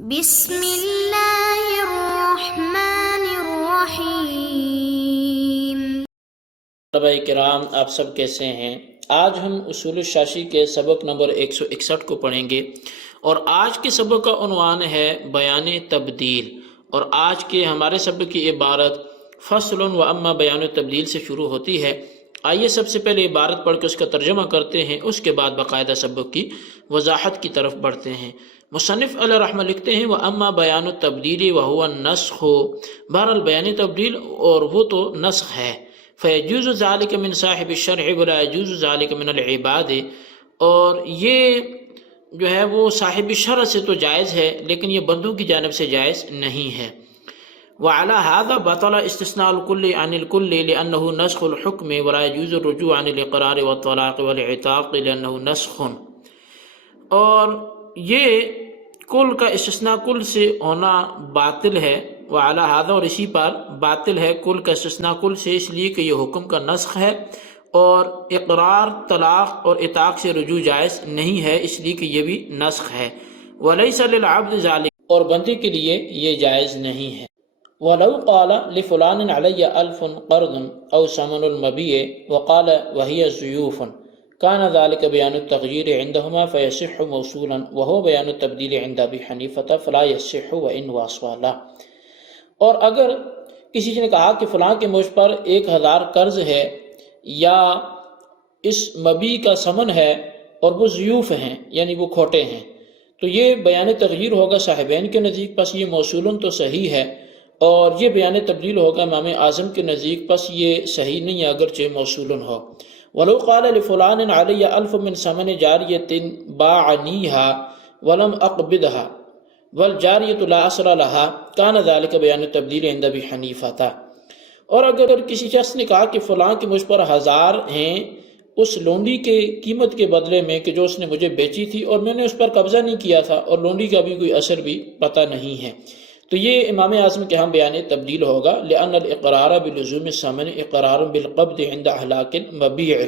بسم اللہ الرحمن الرحیم۔ طلباء کرام، آپ سب کیسے ہیں؟ آج ہم اصول الشاشی کے سبق نمبر 161 کو پڑھیں گے، اور آج کے سبق کا عنوان ہے بیان تبدیل، اور آج کے ہمارے سبق کی عبارت فصل و اما بیان تبدیل سے شروع ہوتی ہے۔ آئیے سب سے پہلے عبارت پڑھ کے اس کا ترجمہ کرتے ہیں، اس کے بعد باقاعدہ سبق کی وضاحت کی طرف بڑھتے ہیں۔ مصنف علیہ رحمہ لکھتے ہیں وَأَمَّا بَيَانُ التَّبْدِيلِ وَهُوَ النَّسْخُ، بہرحال بیان تبدیل اور وہ تو نسخ ہے۔ فَيَجُوزُ ذَلِكَ مِنْ صَاحِبِ الشَّرْعِ وَلَا يَجُوزُ ذَلِكَ مِنَ الْعِبَادِ، اور یہ جو ہے وہ صاحب شرع سے تو جائز ہے، لیکن یہ بندوں کی جانب سے جائز نہیں ہے۔ وعلى هذا بطل استثناء الكل عن الكل لأنه نسخ الحكم ولا يجوز الرجوع عن الإقرار والطلاق والعتاق لأنه نسخ، اور یہ کل کا استثناء کل سے ہونا باطل ہے۔ وعلى هذا، اور اسی پر باطل ہے کل کا استثناء کل سے، اس لیے کہ یہ حکم کا نسخ ہے، اور اقرار، طلاق اور عتاق سے رجوع جائز نہیں ہے، اس لیے کہ یہ بھی نسخ ہے۔ وَلَيْسَ لِلْعَبْدِ ذَلِكَ، اور بندے کے لیے یہ جائز نہیں ہے۔ وَلَوْ قَالَ لِفُلَانٍ عَلَيَّ أَلْفٌ قَرْضٌ أَوْ ثَمَنُ الْمَبِيعِ وَقَالَ وَهِيَ زُيُوفٌ كان ذلك بيان التغيير عندهما فيصح موصولا وهو بيان التبديل عند ابي حنيفة فلا يصح وان واصلا۔ اور اگر کسی نے کہا کہ فلاں کے مجھ پر 1000 قرض ہے یا اس مبی کا ثمن ہے اور وہ ضیوف ہیں یعنی وہ کھوٹے ہیں، تو یہ بیان تغییر ہوگا صاحبین کے نزدیک، پس یہ موصول تو صحیح ہے، اور یہ بیان تبدیل ہوگا امام اعظم کے نزدیک، پس یہ صحیح نہیں اگرچہ موصول ہو۔ وَلَوْ قَالَ لِفُلَانٍ عَلَيَّ أَلْفٌ مِّن ثَمَنِ جَارِيَةٍ بَاعَنِيهَا وَلَمْ أَقْبِضْهَا وَالْجَارِيَةُ لَا أَصْلَ لَهَا كَانَ ذَلِكَ بَيَانُ التَّبْدِيلِ عِندَ أَبِي حَنِيفَةَ۔ اور اگر کسی شخص نے کہا کہ فلاں کے مجھ پر 1000 ہیں اس لونڈی کے قیمت کے بدلے میں کہ جو اس نے مجھے بیچی تھی، اور میں نے اس پر قبضہ نہیں کیا تھا اور لونڈی کا بھی کوئی اثر بھی پتہ نہیں ہے، تو یہ امام اعظم کے ہاں بیان تبدیل ہوگا۔ لأن الاقرار بلزوم الثمن اقرار بالقبض عند اهلاك المبيع،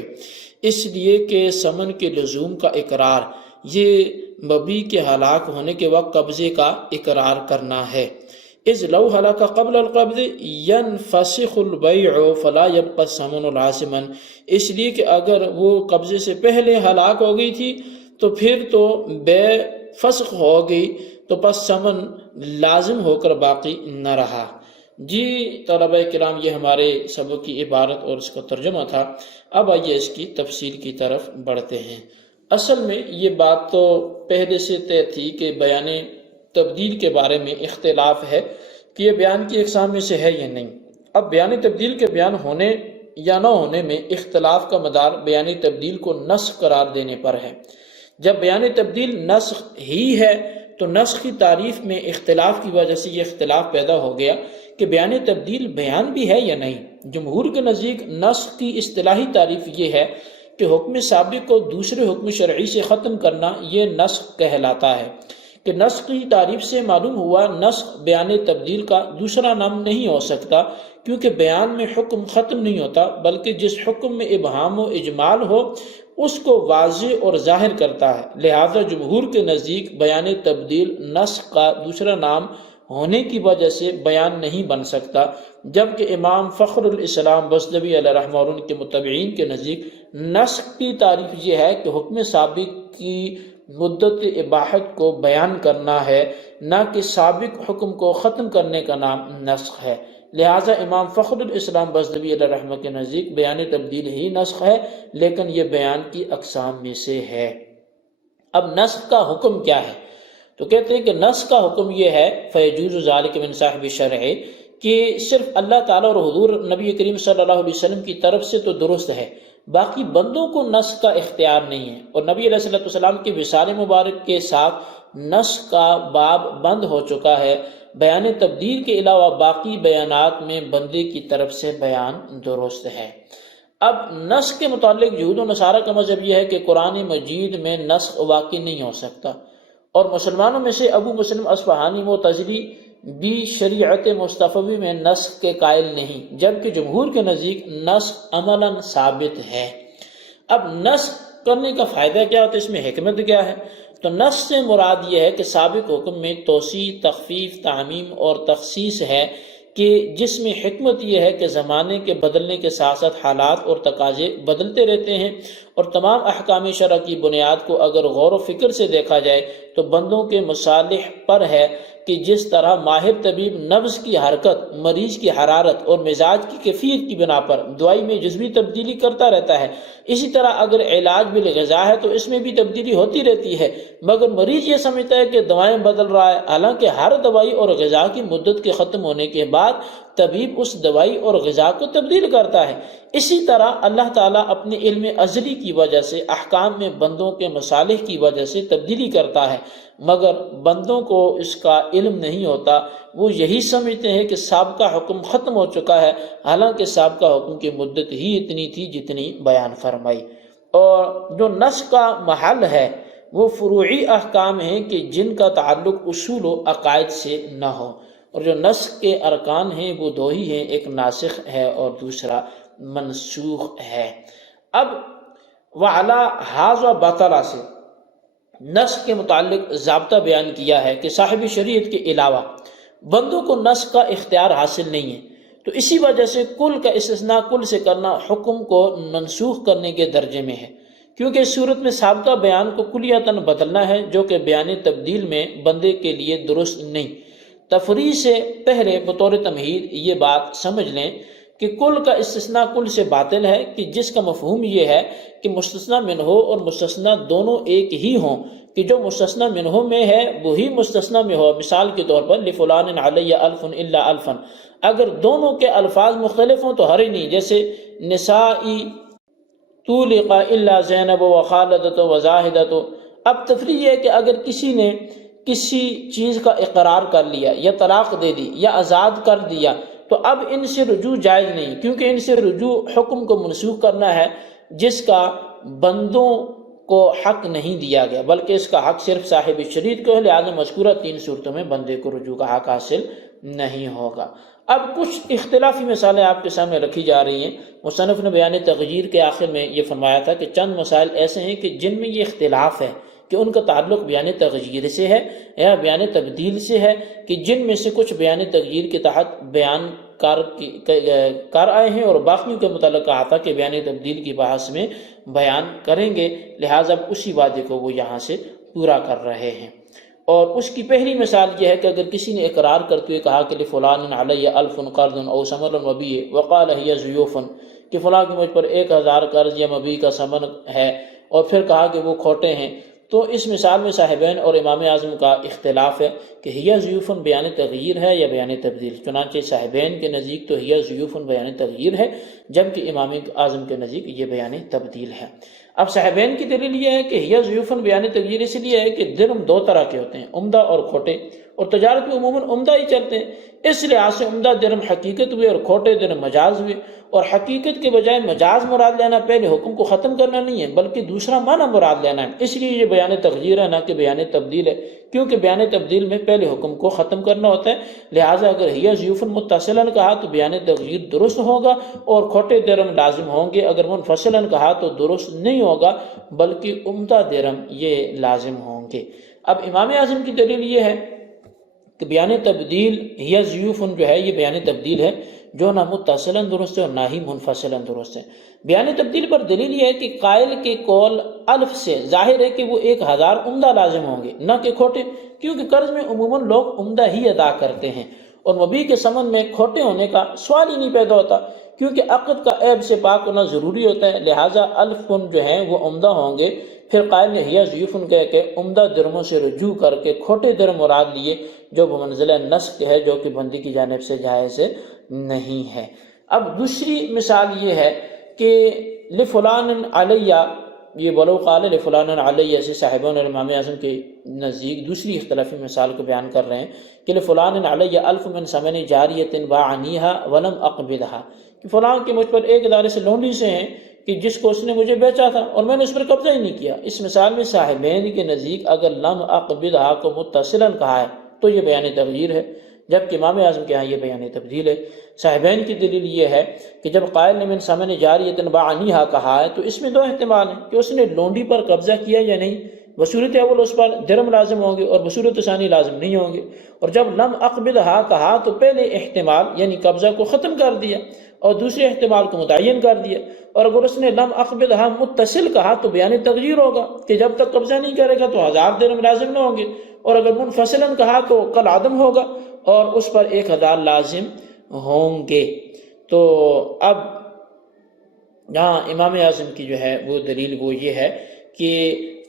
اس لیے کہ ثمن کے لزوم کا اقرار یہ مبیع کے ہلاک ہونے کے وقت قبضے کا اقرار کرنا ہے۔ اذ لو ہلاک قبل القبض ينفسخ البيع فلا يبقى الثمن لازما، اس لیے کہ اگر وہ قبضے سے پہلے ہلاک ہو گئی تھی تو پھر تو بے فسخ ہو گئی، تو پس ثمن لازم ہو کر باقی نہ رہا۔ جی طلبہ کرام، یہ ہمارے سبق کی عبارت اور اس کا ترجمہ تھا۔ اب آئیے اس کی تفصیل کی طرف بڑھتے ہیں۔ اصل میں یہ بات تو پہلے سے طے تھی کہ بیان تبدیل کے بارے میں اختلاف ہے کہ یہ بیان کی اقسام میں سے ہے یا نہیں۔ اب بیان تبدیل کے بیان ہونے یا نہ ہونے میں اختلاف کا مدار بیان تبدیل کو نسخ قرار دینے پر ہے۔ جب بیان تبدیل نسخ ہی ہے تو نسخ کی تعریف میں اختلاف کی وجہ سے یہ اختلاف پیدا ہو گیا کہ بیان تبدیل بیان بھی ہے یا نہیں۔ جمہور کے نزدیک نسخ کی اصطلاحی تعریف یہ ہے کہ حکم سابق کو دوسرے حکم شرعی سے ختم کرنا، یہ نسخ کہلاتا ہے۔ کہ نسخ کی تعریف سے معلوم ہوا نسخ بیان تبدیل کا دوسرا نام نہیں ہو سکتا، کیونکہ بیان میں حکم ختم نہیں ہوتا، بلکہ جس حکم میں ابہام و اجمال ہو اس کو واضح اور ظاہر کرتا ہے۔ لہذا جمہور کے نزدیک بیان تبدیل نسخ کا دوسرا نام ہونے کی وجہ سے بیان نہیں بن سکتا، جبکہ امام فخر الاسلام بزدوی علیہ رحمہ اور ان کے متبعین کے نزدیک نسخ کی تعریف یہ ہے کہ حکم سابق کی مدت اباحت کو بیان کرنا ہے، نہ کہ سابق حکم کو ختم کرنے کا نام نسخ ہے۔ لہٰذا امام فخر الاسلام بزدوی علیہ رحمہ کے نزدیک بیان تبدیل ہی نسخ ہے، لیکن یہ بیان کی اقسام میں سے ہے۔ اب نسخ کا حکم کیا ہے؟ تو کہتے ہیں کہ نسخ کا حکم یہ ہے فَيَجُوزُ ذَلِكَ مِنْ صَاحِبِ الشَّرْعِ، کہ صرف اللہ تعالیٰ اور حضور نبی کریم صلی اللہ علیہ وسلم کی طرف سے تو درست ہے، باقی بندوں کو نسخ کا اختیار نہیں ہے، اور نبی علیہ السلام کی وصال مبارک کے ساتھ نسخ کا باب بند ہو چکا ہے۔ بیان تبدیل کے علاوہ باقی بیانات میں بندے کی طرف سے بیان درست ہے۔ اب نسخ کے متعلق یہود و نصارہ کا مذہب یہ ہے کہ قرآن مجید میں نسخ واقع نہیں ہو سکتا، اور مسلمانوں میں سے ابو مسلم اصفہانی معتزلی بھی شریعت مصطفی میں نسخ کے قائل نہیں، جبکہ جمہور کے نزدیک نسخ عملاً ثابت ہے۔ اب نسخ کرنے کا فائدہ کیا ہوتا ہے، اس میں حکمت کیا ہے؟ تو نص سے مراد یہ ہے کہ سابق حکم میں توسیع، تخفیف، تعمیم اور تخصیص ہے کہ جس میں حکمت یہ ہے کہ زمانے کے بدلنے کے ساتھ ساتھ حالات اور تقاضے بدلتے رہتے ہیں، اور تمام احکام شرع کی بنیاد کو اگر غور و فکر سے دیکھا جائے تو بندوں کے مصالح پر ہے کہ جس طرح ماہر طبیب نبض کی حرکت، مریض کی حرارت اور مزاج کی کیفیت کی بنا پر دوائی میں جزوی تبدیلی کرتا رہتا ہے، اسی طرح اگر علاج بالغذا ہے تو اس میں بھی تبدیلی ہوتی رہتی ہے، مگر مریض یہ سمجھتا ہے کہ دوائیں بدل رہا ہے، حالانکہ ہر دوائی اور غذا کی مدت کے ختم ہونے کے بعد طبیب اس دوائی اور غذا کو تبدیل کرتا ہے۔ اسی طرح اللہ تعالیٰ اپنے علم ازلی کی وجہ سے احکام میں بندوں کے مصالح کی وجہ سے تبدیلی کرتا ہے، مگر بندوں کو اس کا علم نہیں ہوتا، وہ یہی سمجھتے ہیں کہ سابقہ حکم ختم ہو چکا ہے، حالانکہ سابقہ حکم کی مدت ہی اتنی تھی جتنی بیان فرمائی۔ اور جو نص کا محل ہے وہ فروعی احکام ہیں کہ جن کا تعلق اصول و عقائد سے نہ ہو، اور جو نص کے ارکان ہیں وہ دو ہی ہیں، ایک ناسخ ہے اور دوسرا منسوخ ہے۔ اب وعلا ھذا بطلہ سے نص کے متعلق ضابطہ بیان کیا ہے کہ صاحب شریعت کے علاوہ بندوں کو نص کا اختیار حاصل نہیں ہے، تو اسی وجہ سے کل کا استثناء کل سے کرنا حکم کو منسوخ کرنے کے درجے میں ہے، کیونکہ اس صورت میں سابقہ بیان کو کلیتاً بدلنا ہے، جو کہ بیان تبدیل میں بندے کے لیے درست نہیں۔ تفریح سے پہلے بطور تمہید یہ بات سمجھ لیں کہ کل کا استثناء کل سے باطل ہے، کہ جس کا مفہوم یہ ہے کہ مستثنی منہ اور مستثنی دونوں ایک ہی ہوں، کہ جو مستثنی منہ میں ہے وہی مستثنی میں ہو۔ مثال کے طور پر لفلان علی الف الا الفا، اگر دونوں کے الفاظ مختلف ہوں تو ہر ہی نہیں، جیسے نسائی طولق الا زینب و خالدت و زاہدت۔ اب تفریح یہ ہے کہ اگر کسی نے کسی چیز کا اقرار کر لیا یا طلاق دے دی یا آزاد کر دیا تو اب ان سے رجوع جائز نہیں، کیونکہ ان سے رجوع حکم کو منسوخ کرنا ہے جس کا بندوں کو حق نہیں دیا گیا، بلکہ اس کا حق صرف صاحب شریعت کو ہے، لہذا مذکورہ تین صورتوں میں بندے کو رجوع کا حق حاصل نہیں ہوگا۔ اب کچھ اختلافی مثالیں آپ کے سامنے رکھی جا رہی ہیں۔ مصنف نے بیان تغییر کے آخر میں یہ فرمایا تھا کہ چند مسائل ایسے ہیں کہ جن میں یہ اختلاف ہے کہ ان کا تعلق بیان تغییر سے ہے یا بیان تبدیل سے ہے، کہ جن میں سے کچھ بیان تغییر کے تحت بیان کر آئے ہیں اور باقیوں کے متعلق کہا تھا کہ بیان تبدیل کی بحث میں بیان کریں گے، لہٰذا اسی وعدے کو وہ یہاں سے پورا کر رہے ہیں۔ اور اس کی پہلی مثال یہ ہے کہ اگر کسی نے اقرار کرتے ہوئے کہا کہ لفلان علی الف قرض او ثمن مبیع وقال هي ضیوف، کہ فلاں کی مجھ پر 1000 قرض یا مبیع کا ثمن ہے، اور پھر کہا کہ وہ کھوٹے ہیں، تو اس مثال میں صاحبین اور امام اعظم کا اختلاف ہے کہ ہی ضیوف بیان تغییر ہے یا بیان تبدیل۔ چنانچہ صاحبین کے نزدیک تو ہی ضیوف بیان تغییر ہے، جبکہ امام اعظم کے نزدیک یہ بیان تبدیل ہے۔ اب صاحبین کی دلیل یہ ہے کہ ہی ضیوف بیان تغییر اس لیے ہے کہ درم دو طرح کے ہوتے ہیں، عمدہ اور کھوٹے، اور تجارت میں عموماً عمدہ ہی چلتے ہیں، اس لحاظ سے عمدہ درم حقیقت ہوئے اور کھوٹے درم مجاز ہوئے، اور حقیقت کے بجائے مجاز مراد لینا پہلے حکم کو ختم کرنا نہیں ہے بلکہ دوسرا معنی مراد لینا ہے، اس لیے یہ بیان تغییر ہے نہ کہ بیان تبدیل ہے، کیونکہ بیان تبدیل میں پہلے حکم کو ختم کرنا ہوتا ہے، لہٰذا اگر ہی ضیوف متصلاً کہا تو بیان تغییر درست ہوگا اور کھوٹے درم لازم ہوں گے، اگر منفصلاً کہا تو درست نہیں ہوگا بلکہ عمدہ درم یہ لازم ہوں گے۔ اب امام اعظم کی دلیل یہ ہے کہ بیان تبدیل ہی ضیوف جو ہے یہ بیان تبدیل ہے جو نہ متصلاً درست ہے اور نہ ہی منفصلاً درست ہے۔ بیان تبدیل پر دلیل یہ ہے کہ قائل کے قول الف سے ظاہر ہے کہ وہ 1000 عمدہ لازم ہوں گے نہ کہ کھوٹے، کیونکہ قرض میں عموماً لوگ عمدہ ہی ادا کرتے ہیں، اور مبیع کے ثمن میں کھوٹے ہونے کا سوال ہی نہیں پیدا ہوتا، کیونکہ عقد کا عیب سے پاک ہونا ضروری ہوتا ہے، لہٰذا الف کن جو ہیں وہ عمدہ ہوں گے۔ پھر قائل نے ہی ضیوف کہہ کے عمدہ درموں سے رجوع کر کے کھوٹے درم مراد لیے جو بمنزلہ نسخ ہے، جو کہ بندی کی جانب سے جائز نہیں ہے۔ اب دوسری مثال یہ ہے کہ لفلان علیہ، یہ ولو قال لفلان علیہ سے صاحبان اور امام اعظم کے نزدیک دوسری اختلافی مثال کو بیان کر رہے ہیں کہ لفلان علیہ الف من ثمن جاریۃ باعنیھا ولم اقبضھا، کہ فلاں کے مجھ پر 1 ادارے سے لونڈی سے ہیں کہ جس کو اس نے مجھے بیچا تھا اور میں نے اس پر قبضہ ہی نہیں کیا۔ اس مثال میں صاحبین کے نزدیک اگر لم اقبضھا کو متصلاً کہا ہے تو یہ بیان تغییر ہے، جبکہ امام اعظم کے ہاں یہ بیان تبدیل ہے۔ صاحبین کی دلیل یہ ہے کہ جب قائل نے من ثمن جاریۃ باعنیھا کہا ہے تو اس میں 2 احتمال ہیں کہ اس نے لونڈی پر قبضہ کیا یا نہیں، بصورت اول اس پر درم لازم ہوں گے اور بصورت ثانی لازم نہیں ہوں گے۔ اور جب لم اقبضھا کہا تو پہلے احتمال یعنی قبضہ کو ختم کر دیا اور دوسرے احتمال کو متعین کر دیا، اور اگر اس نے لم اقبضھا متصل کہا تو بیان تغییر ہوگا کہ جب تک قبضہ نہیں کرے گا تو 1000 درہم لازم نہ ہوں گے، اور اگر منفصلاً کہا تو کل عدم ہوگا اور اس پر 1000 لازم ہوں گے۔ تو اب یہاں امام اعظم کی جو ہے وہ دلیل وہ یہ ہے کہ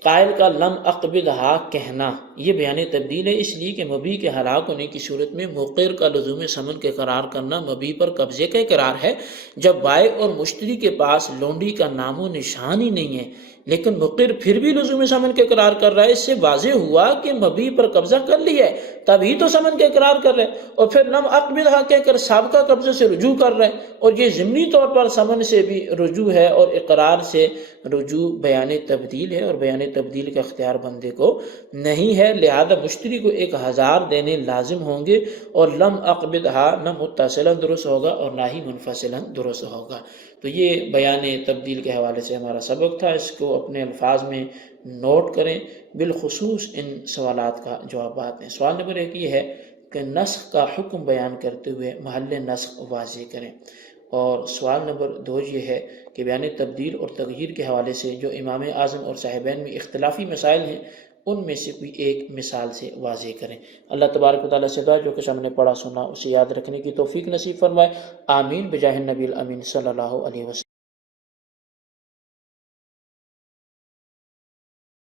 قائل کا لم اقبضھا کہنا یہ بیان تبدیل ہے، اس لیے کہ مبی کے ہلاک ہونے کی صورت میں مقر کا لزوم ثمن کے قرار کرنا مبی پر قبضے کا اقرار ہے۔ جب بائع اور مشتری کے پاس لونڈی کا نام و نشان ہی نہیں ہے لیکن مقر پھر بھی لزوم ثمن کے اقرار کر رہا ہے، اس سے واضح ہوا کہ مبی پر قبضہ کر لیا ہے، تبھی تو ثمن کے اقرار کر رہے ہیں، اور پھر لم اقبضھا کہہ کر سابقہ قبضے سے رجوع کر رہے ہیں، اور یہ ضمنی طور پر ثمن سے بھی رجوع ہے اور اقرار سے رجوع بیان تبدیل ہے، اور بیان تبدیل کا اختیار بندے کو نہیں ہے، لہذا مشتری کو 1000 دینے لازم ہوں گے، اور لم اقبضھا نہ متصلا درست ہوگا اور نہ ہی منفصلا درست ہوگا۔ تو یہ بیان تبدیل کے حوالے سے ہمارا سبق تھا، اس کو اپنے الفاظ میں نوٹ کریں، بالخصوص ان سوالات کا جوابات ہیں۔ سوال نمبر 1 یہ ہے کہ نسخ کا حکم بیان کرتے ہوئے محل نسخ واضح کریں، اور سوال نمبر 2 یہ ہے کہ بیان تبدیل اور تغییر کے حوالے سے جو امام اعظم اور صاحبین میں اختلافی مسائل ہیں ان میں سے کوئی ایک مثال سے واضح کریں۔ اللہ تبارک و تعالیٰ سے دعا جو کچھ ہم نے پڑھا سنا اسے یاد رکھنے کی توفیق نصیب فرمائے، آمین بجاہ النبی الامین صلی اللہ علیہ وسلم۔